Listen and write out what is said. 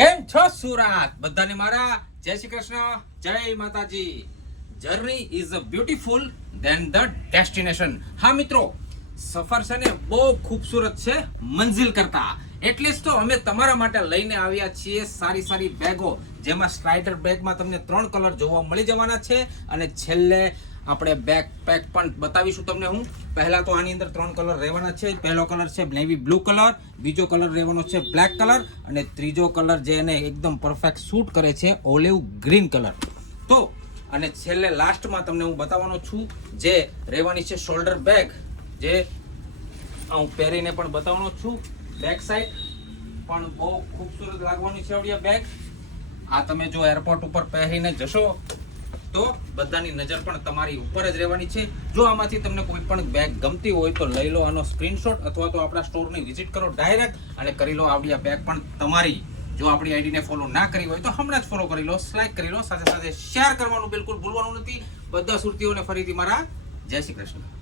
કેમ છો સુરત બધાને મારા જય શ્રી કૃષ્ણ જય માતાજી. Journey is a beautiful than the destination. હા મિત્રો, સફર છે ને બહુ ખૂબસૂરત છે મંજિલ કરતા. એટલે જ તો અમે તમારા માટે લઈને આવ્યા છીએ સારી સારી બેગો, જેમાં સ્ટ્રાઇડર બેગમાં તમને 3 કલર જોવા મળી જવાના છે. અને છેલ્લે આપણે બેક પેક પણ બતાવીશું તમને. હું પહેલા તો આની અંદર 3 કલર રહેવાના છે. પહેલો કલર છે નેવી બ્લુ કલર, બીજો કલર રહેવાનો છે બ્લેક કલર, અને ત્રીજો કલર જે એને એકદમ પરફેક્ટ સૂટ કરે છે ઓલિવ ગ્રીન કલર. તો અને છેલ્લે લાસ્ટમાં તમને હું બતાવવાનો છું જે રહેવાની છે શોલ્ડર બેગ, જે હું પહેરીને પણ બતાવવાનો છું. બેક સાઈડ પણ બહુ ખૂબસૂરત લાગવાની છે આવડી બેગ. આ તમે જો એરપોર્ટ ઉપર પહેરીને જશો તો બધાની નજર પણ તમારી ઉપર જ રહેવાની છે. જો આમાંથી તમને કોઈ પણ બેગ ગમતી હોય તો લઈ લો આનો સ્ક્રીનશોટ, અથવા તો આપણા સ્ટોરની વિઝિટ કરો ડાયરેક્ટ અને કરી લો આવડી આ બેગ પણ તમારી. જો આપણી આઈડીને ફોલો ના કરી હોય તો હમણાં જ ફોલો કરી લો, લાઈક કરી લો, સાથે સાથે શેર કરવાનું બિલકુલ ભૂલવાનું નથી. બધા સુરતીઓને ફરીથી મારા જય શ્રી કૃષ્ણ.